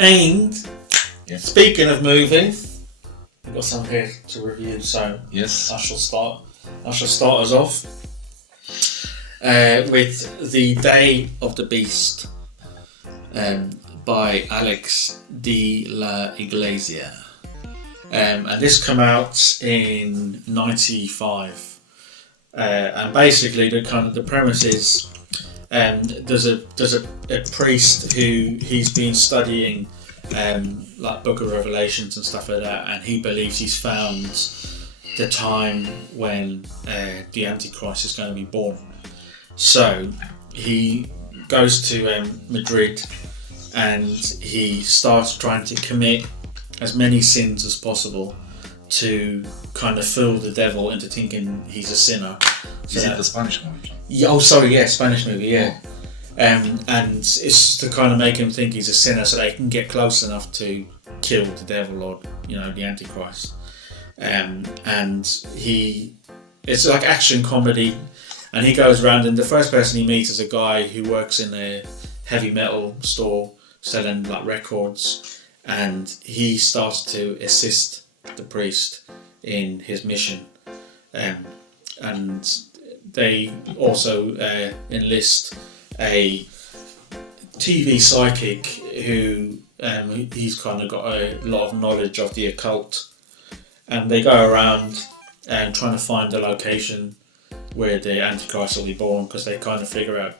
And speaking of movies, we've got some here to review. So yes, I shall start us off with The Day of the Beast by Alex de la Iglesia. And this came out in 95. And basically the premise is there's a priest who he's been studying like Book of Revelations and stuff like that, and he believes he's found the time when the Antichrist is going to be born. So he goes to Madrid and he starts trying to commit as many sins as possible to kind of fool the devil into thinking he's a sinner. Is it the Spanish movie? Yeah, Spanish movie, yeah. And it's to kind of make him think he's a sinner so they can get close enough to kill the devil or, the Antichrist. And it's like action comedy, and he goes around, and the first person he meets is a guy who works in a heavy metal store selling like records, and he starts to assist the priest in his mission. And they also enlist a TV psychic who he's kind of got a lot of knowledge of the occult, and they go around and trying to find the location where the Antichrist will be born, because they kind of figure out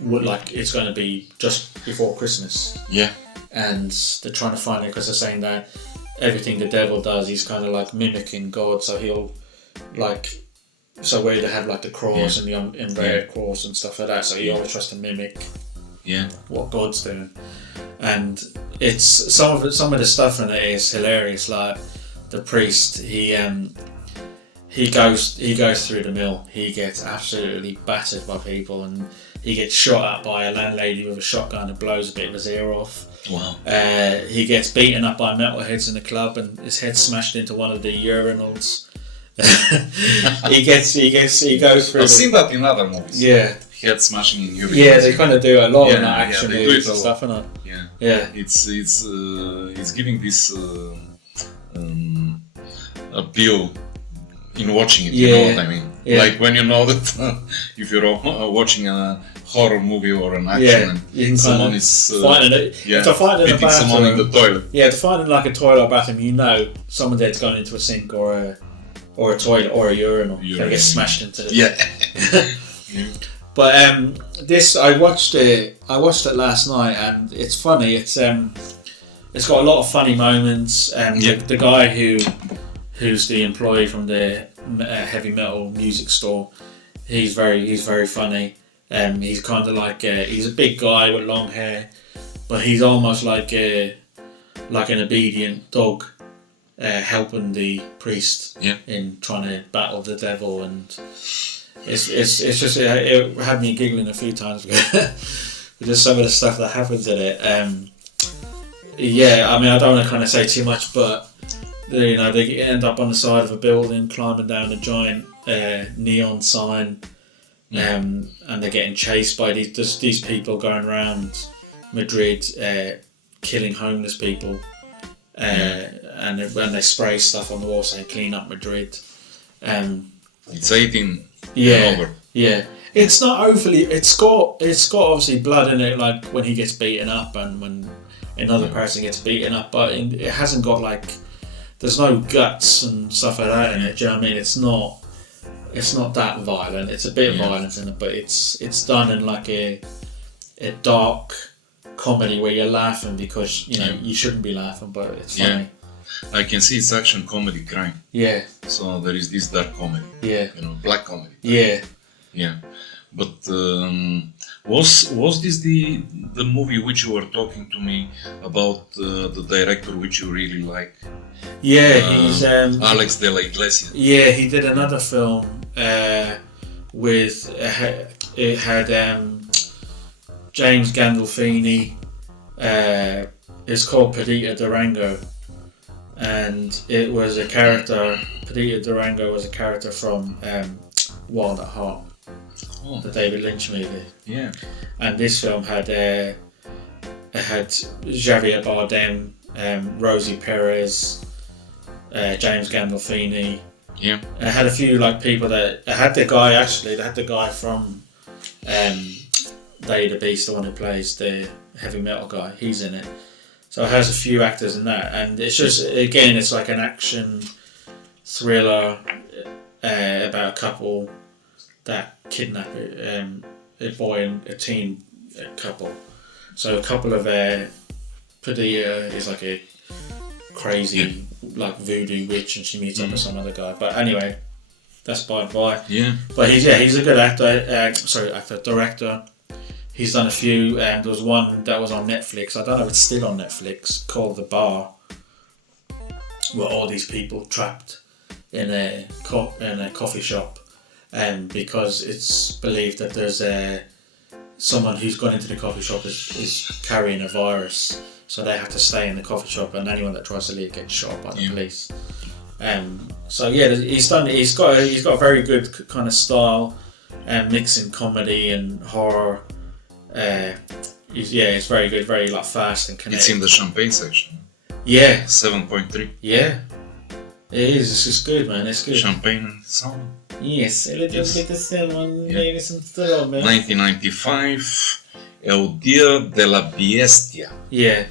it's going to be just before Christmas. Yeah. And they're trying to find it because they're saying that everything the devil does, he's kind of like mimicking God, so he'll so where they have like the cross and the inverted cross and stuff like that, so he always tries to mimic what God's doing. And it's some of the stuff in it is hilarious. Like the priest, he goes through the mill. He gets absolutely battered by people, and he gets shot at by a landlady with a shotgun and blows a bit of his ear off. Wow. He gets beaten up by metalheads in the club, and his head smashed into one of the urinals. he goes through. I've seen that in other movies. Yeah. Head smashing in urinals. Yeah, they kind of do a lot of that action movies and stuff, isn't it? Yeah. Yeah. It's giving this appeal in watching it. You know what I mean? Yeah. Like when you know that if you're watching a horror movie or an action and someone is fighting if they're fighting in a bathroom, someone in the toilet. Yeah, to find in like a toilet or bathroom, someone there's gone into a sink or a toilet or a urinal. They get smashed into it. Yeah. But this I watched it last night, and it's funny. It's got a lot of funny moments. The guy who's the employee from the heavy metal music store, he's very funny. He's kind of like he's a big guy with long hair, but he's almost like an obedient dog, helping the priest in trying to battle the devil. And it's just it had me giggling a few times with just some of the stuff that happens in it. I mean, I don't want to kind of say too much, but they end up on the side of a building, climbing down a giant neon sign, and they're getting chased by these people going around Madrid, killing homeless people, and when they spray stuff on the wall saying "Clean up Madrid." It's 18. Yeah. It's not overly. It's got obviously blood in it, like when he gets beaten up and when another person gets beaten up, but it hasn't got like. There's no guts and stuff like that in it. Do you know what I mean? It's not that violent. It's a bit of violence in it, but it's done in like a dark comedy where you're laughing because you shouldn't be laughing, but it's funny. I can see it's action, comedy, crime. Yeah. So there is this dark comedy. Yeah. Black comedy. Yeah. Yeah. But was this the movie which you were talking to me about, the director which you really like? Yeah, he's Alex de la Iglesia. Yeah, he did another film with it had James Gandolfini. It's called Perdita Durango, and it was a character. Perdita Durango was a character from Wild at Heart, the David Lynch movie. Yeah. And this film had had Javier Bardem, Rosie Perez, James Gandolfini. Yeah. I had a few like people that I had the guy from Day the Beast, the one who plays the heavy metal guy. He's in it. So it has a few actors in that, and it's just again it's like an action thriller about a couple that kidnap a boy and a teen couple. So a couple of Padilla is like a crazy like voodoo witch, and she meets up with some other guy. But anyway, that's by and by. Yeah. But he's a good director. He's done a few. There was one that was on Netflix. I don't know if it's still on Netflix, called The Bar, where all these people trapped in a coffee shop, because it's believed that there's someone who's gone into the coffee shop is carrying a virus, so they have to stay in the coffee shop, and anyone that tries to leave gets shot by the police. So yeah, he's got a very good kind of style, mixing comedy and horror. It's very good, very like fast and kinetic. It's in the champagne section. Yeah. 7.3. Yeah. It is. It's just good, man. It's good. Champagne song. Yes, a little bit of someone, maybe some thrill, man. 1995. El Dia de la Bestia. Yeah.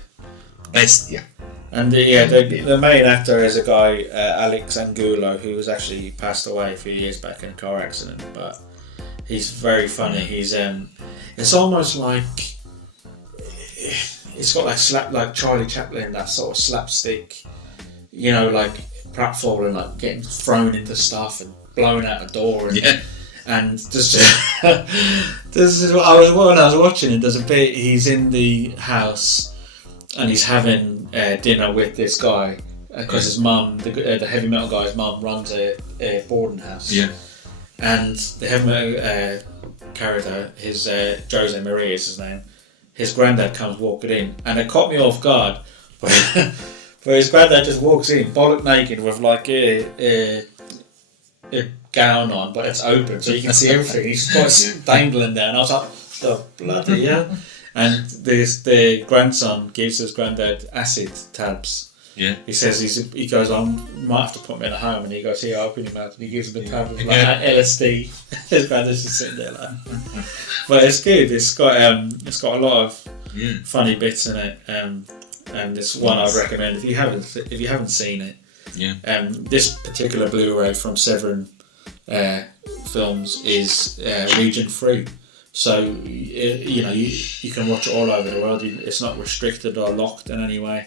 Bestia. And the main actor is a guy, Alex Angulo, who was actually passed away a few years back in a car accident, but he's very funny. He's it's almost like it's got like Charlie Chaplin, that sort of slapstick, like pratfalling, like getting thrown into stuff and blown out a door, and just when I was watching it, there's a bit he's in the house and he's having dinner with this guy because his mum, the heavy metal guy's mum, runs a boarding house. Yeah. And the heavy metal character, his Jose Maria is his name. His granddad comes walking in, and it caught me off guard. But his granddad just walks in, bollock naked, with like a gown on, but it's open, so you can see everything. He's got dangling there, and I was like, "The bloody hell!" And the grandson gives his granddad acid tabs. Yeah. He says he goes, "I might have to put me in a home," and he goes, "Here, open your mouth," and he gives him a tab of like LSD. His granddad's just sitting there like. But it's good. It's got a lot of funny bits in it, and it's one I'd recommend if you haven't seen it. Yeah. This particular Blu-ray from Severin Films is region free, so you can watch it all over the world. It's not restricted or locked in any way.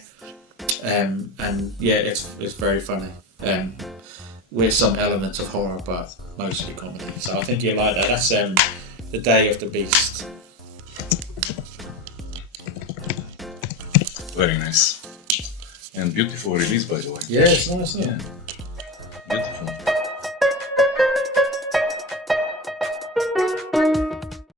It's very funny, with some elements of horror, but mostly comedy. So I think you'll like that. That's The Day of the Beast. Very nice. And beautiful release, by the way. Yeah, it's nice, isn't it? Beautiful.